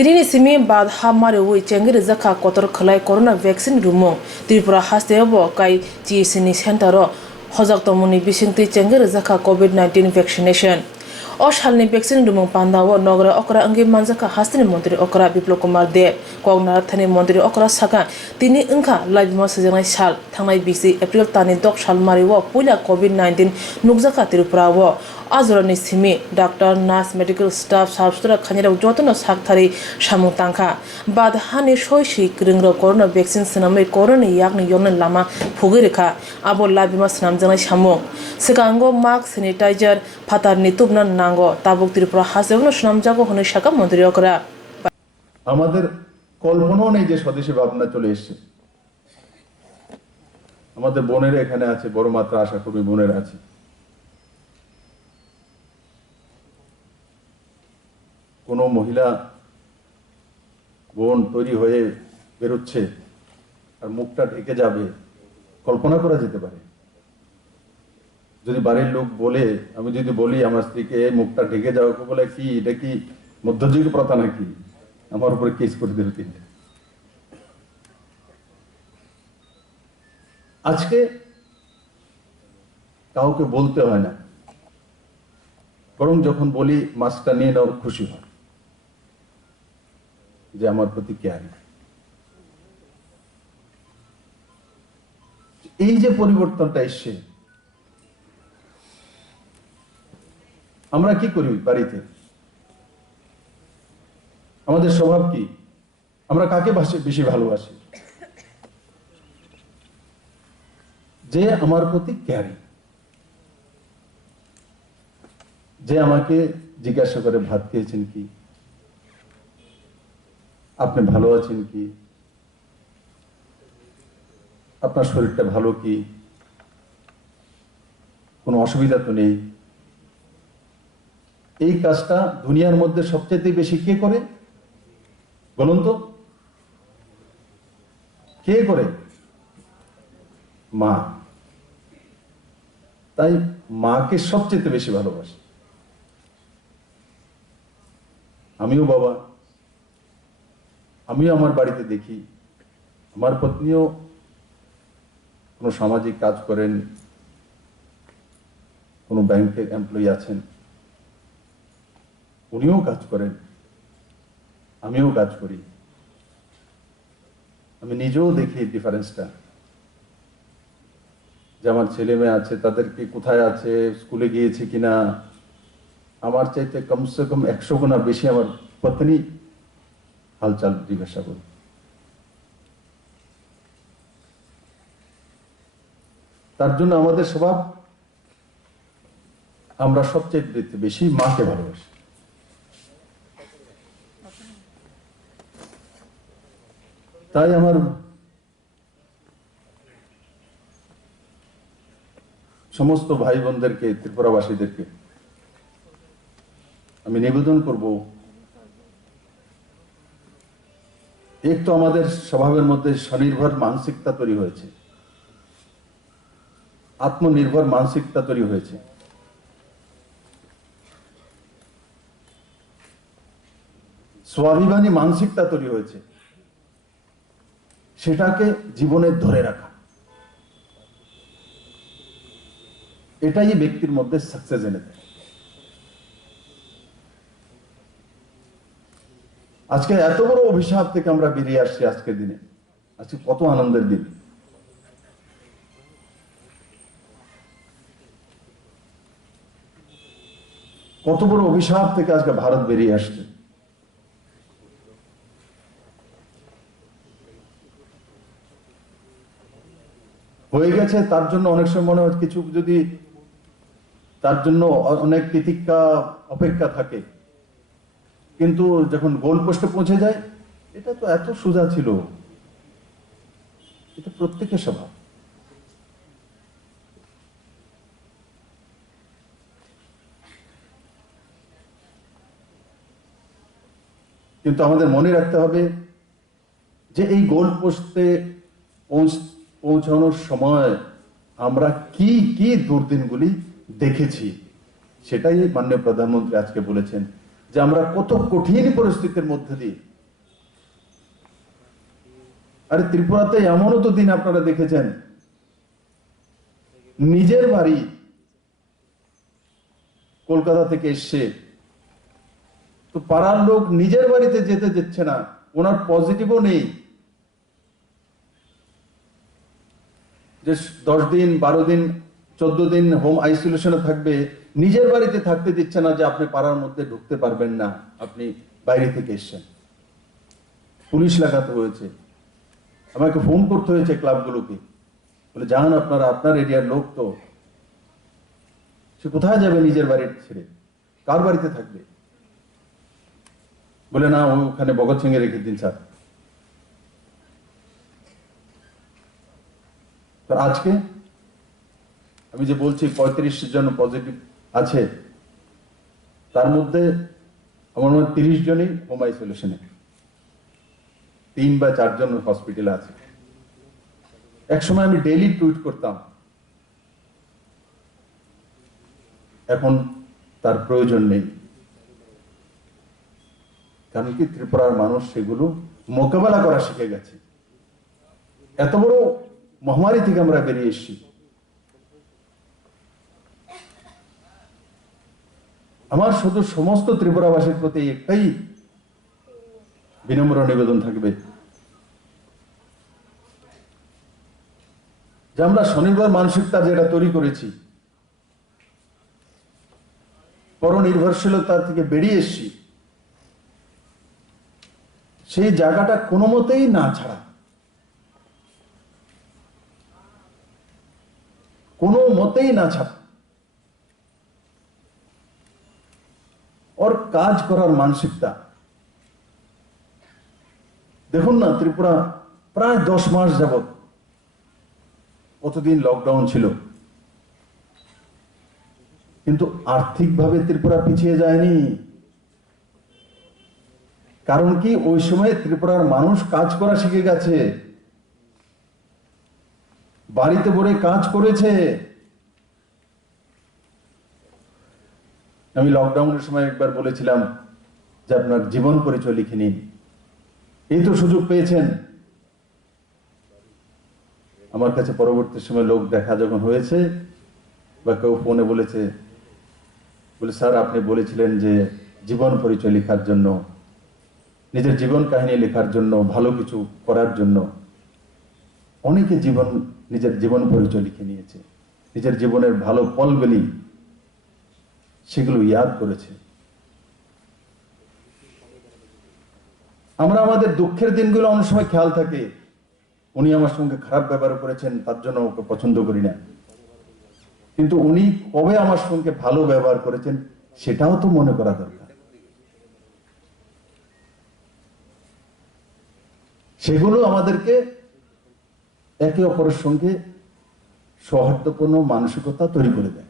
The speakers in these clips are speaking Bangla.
Tini simi bad hamare wi chengir zaka kotor khlai corona vaccine rumong Tripura hastebo kai chi sini centero hojak tomuni bisingti chengir zaka COVID-19 vaccination Oshalni vaccine rumong pandawo nogre okra angi manjaka hastini mantri okra Biplop Kumar Deb kogna thani mantri okra saka tini ingkha laibma sajanai sal thangnai bisi April tani dok sal mariwo puila COVID-19 nukjaka Tripura wo Azurani simi doctor nurse medical staff sabstra khanira jotono sakthari samung tangkha bad hani soishi kringro corona vaccine sanamai corona yakni yongna lama phugirikha abo labima sanamjanai samung sikango mask sanitizer phatar nitubna nango tabuk Tripura hasegno sanamjago hone shaka mantri okra আমাদের কল্পনাও নেই যে স্বদেশী ভাবনা চলে এসেছে আমাদের বোনেরা এখানে আছে বড় মাত্রা আশা করি বোনেরা আছে কোনো মহিলা বোন তৈরি হয়ে বেরোচ্ছে আর মুখটা ঢেকে যাবে কল্পনা করা যেতে পারে যদি বাড়ির লোক বলে আমি যদি বলি আমার স্ত্রীকে মুখটা ঢেকে যাও বলে কি এটা কি মধ্যযুগীয় প্রথা নাকি আমার উপরে কেস করে দিল তিনটা আজকে কাউকে বলতে হয় না বরং যখন বলি মাস্কটা নিয়ে নাও খুশি হয় যে আমার প্রতি কেয়ার এই যে পরিবর্তনটা এসছে আমরা কি করি বাড়িতে আমাদের স্বভাব কি আমরা কাকে বেশি ভালোবাসি যে আমার প্রতি কেয়ারিং যে আমাকে জিজ্ঞাসা করে ভাত খেয়েছেন কি আপনি ভালো আছেন কি আপনার শরীরটা ভালো কি কোনো অসুবিধা তো নেই এই কাজটা দুনিয়ার মধ্যে সবচেয়ে বেশি কে করে বলুন তো কে করে মা তাই মাকে সবচেয়ে বেশি ভালোবাসি আমিও বাবা আমিও আমার বাড়িতে দেখি আমার পত্নীও কোনো সামাজিক কাজ করেন কোনো ব্যাংকের এমপ্লয়ি আছেন উনিও কাজ করেন আমিও কাজ করি আমি নিজেও দেখি ডিফারেন্সটা যে আমার ছেলে মেয়ে আছে তাদেরকে কোথায় আছে স্কুলে গিয়েছে কিনা আমার চাইতে কমসে কম 100 গুণা বেশি আমার পত্নী হালচাল জিজ্ঞাসা করি তার জন্য আমাদের স্বভাব আমরা সবচেয়ে বেশি মাকে ভালোবাসি তাই আমার সমস্ত ভাই বোনদেরকে ত্রিপুরাবাসীদেরকে আমি নিবেদন করব এক তো আমাদের স্বভাবের মধ্যে স্বনির্ভর মানসিকতা তৈরি হয়েছে আত্মনির্ভর মানসিকতা তৈরি হয়েছে স্বাভিমানী মানসিকতা তৈরি হয়েছে সেটাকে জীবনে ধরে রাখা এটাই ব্যক্তির মধ্যে সাকসেস এনে দেয় আজকে এত বড় অভিশাপ থেকে আমরা বেরিয়ে আসছি আজকের দিনে আজকে কত আনন্দের দিন কত বড় অভিশাপ থেকে আজকে ভারত বেরিয়ে আসছে হয়ে গেছে তার জন্য অনেক সময় মনে হয় কিছু যদি তার জন্য অনেক তিতিক্ষা অপেক্ষা থাকে কিন্তু যখন গোল পোস্টে পৌঁছে যায় এটা তো এত সোজা ছিল এটা প্রত্যেকের স্বভাব কিন্তু আমাদের মনে রাখতে হবে যে এই গোল পোস্টে পৌঁছানোর সময় আমরা কি কি দুর্দিনগুলি দেখেছি সেটাই মাননীয় প্রধানমন্ত্রী আজকে বলেছেন যে আমরা কত কঠিন পরিস্থিতির মধ্যে দিয়ে, আরে ত্রিপুরাতে এমনও তো দিন আপনারা দেখেছেন, নিজের বাড়ি কলকাতা থেকে এসছে, তো পাড়ার লোক নিজের বাড়িতে যেতে দিচ্ছে না, ওনার পজিটিভও নেই, যে 10 দিন 12 দিন 14 দিন হোম আইসোলেশনে থাকবে, নিজের বাড়িতে থাকতে দিচ্ছে না, যে আপনি পাড়ার মধ্যে ঢুকতে পারবেন না, আপনি বাইরে থেকে এসছেন। পুলিশ লাগাতে হয়েছে, আমাকে ফোন করতে হয়েছে ক্লাবগুলোকে, বলে যান আপনারা, আপনার এরিয়ার লোক তো, সে কোথায় যাবে নিজের বাড়ি ছেড়ে, কার বাড়িতে থাকবে? বলে না, ওখানে ভগৎ সিং এ রেখে দিন স্যার। তো আজকে আমি যে বলছি 35 জন পজিটিভ আছে, তার মধ্যে আমার মনে হয় 30 জনই হোম আইসোলেশনে, 3 বা 4 জন হসপিটালে আছে। এক সময় আমি ডেইলি টুইট করতাম, এখন তার প্রয়োজন নেই। কারণ কি, ত্রিপুরার মানুষ সেগুলো মোকাবেলা করা শিখে গেছে। এত বড় মহামারী থেকে আমরা বেরিয়ে এসেছি। আমার শুধু সমস্ত ত্রিপুরাবাসীর প্রতি একটাই বিনম্র নিবেদন থাকবে, যে আমরা স্বনির্ভর মানসিকতা যেটা তৈরি করেছি, পরনির্ভরশীলতা থেকে বেরিয়ে এসেছি, সেই জায়গাটা কোনো মতেই না ছাড়া, কোনো মতেই না ছাড়া, ওর কাজ করার মানসিকতা। দেখুন না, ত্রিপুরা প্রায় 10 মাস যাবত কতদিন লকডাউন ছিল, কিন্তু আর্থিকভাবে ত্রিপুরা পিছিয়ে যায়নি। কারণ কি, ওই সময় ত্রিপুরার মানুষ কাজ করা শিখে গেছে, বাড়িতে বসে কাজ করেছে। আমি লকডাউনের সময় একবার বলেছিলাম যে আপনার জীবন পরিচয় লিখে নিন, এই তো সুযোগ পেয়েছেন। আমার কাছে পরবর্তী সময় লোক দেখা যখন হয়েছে, বা কেউ ফোনে বলেছে, বলে স্যার আপনি বলেছিলেন যে জীবন পরিচয় লেখার জন্য, নিজের জীবন কাহিনী লেখার জন্য, ভালো কিছু করার জন্য। অনেকে নিজের জীবন পরিচয় লিখে নিয়েছে, নিজের জীবনের ভালো ফলগুলি সেগুলো ইয়াদ করেছে। আমরা আমাদের দুঃখের দিনগুলো অনেক সময় খেয়াল থাকে, উনি আমার সঙ্গে খারাপ ব্যবহার করেছেন, তার জন্য ওকে পছন্দ করি না, কিন্তু উনি কবে আমার সঙ্গে ভালো ব্যবহার করেছেন সেটাও তো মনে করা দরকার। সেগুলো আমাদেরকে একে অপরের সঙ্গে সৌহার্দ্যপূর্ণ মানসিকতা তৈরি করে দেয়।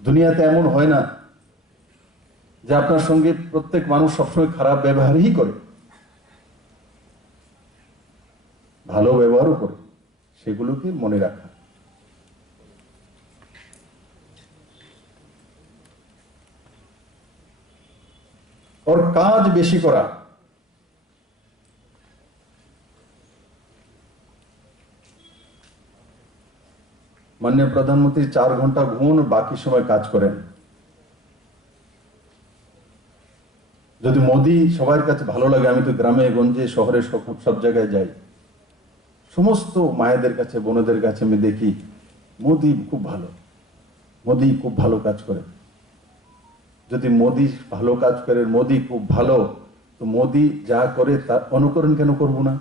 দুনিয়াতে এমন হয় না যে আপনার সঙ্গে প্রত্যেক মানুষ সবসময় খারাপ ব্যবহারই করে, ভালো ব্যবহারও করে, সেগুলোকে মনে রাখা। ওর কাজ বেশি করা। মাননীয় প্রধানমন্ত্রী 4 ঘন্টা ঘুমন, বাকি সময় কাজ করেন। যদি মোদি সবার কাছে ভালো লাগে, আমি তো গ্রামে গঞ্জে শহরে সব জায়গায় যাই, সমস্ত মায়েদের কাছে, বোনদের কাছে আমি দেখি মোদি খুব ভালো, মোদি খুব ভালো কাজ করে। যদি মোদি ভালো কাজ করে, মোদি খুব ভালো, তো মোদি যা করে তার অনুকরণ কেন করব না?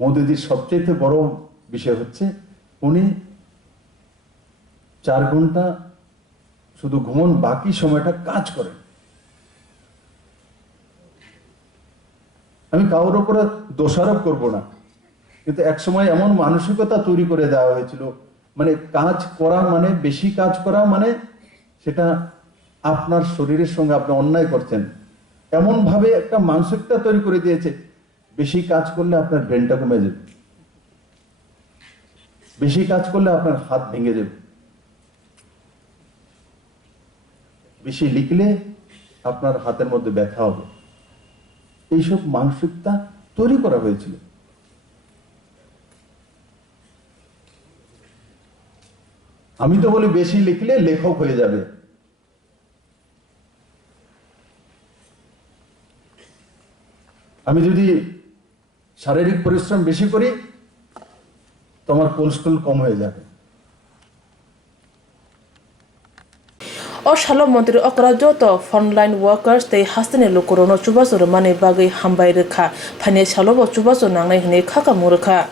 মোদিজির সবচেয়ে বড় বিষয় হচ্ছে উনি 4 ঘন্টা শুধু ঘুমন, বাকি সময়টা কাজ করেন। আমি কারোর উপরে দোষারোপ করব না, কিন্তু এক সময় এমন মানসিকতা তৈরি করে দেওয়া হয়েছিল, মানে কাজ করা মানে, বেশি কাজ করা মানে সেটা আপনার শরীরের সঙ্গে আপনি অন্যায় করছেন, এমন ভাবে একটা মানসিকতা তৈরি করে দিয়েছে। বেশি কাজ করলে আপনার ব্রেনটা কমে যাবে, বেশি কাজ করলে আপনার হাত ভেঙে যাবে। বেশি লিখলে আপনার হাতের মধ্যে ব্যথা হবে, এইসব মানসিকতা তৈরি করা হয়েছিল। আমি তো বলি বেশি লিখলে লেখক হয়ে যাবে। আমি যদি শারীরিক পরিশ্রম বেশি করি, তোমার কোলেস্ট্রল কম হয়ে যাবে। O Shalom Montri Okrajoto frontline workers they hastene lokorono chubaso mane bagai hambai rekha phane shalobo chubaso nangnai hne khaka murkha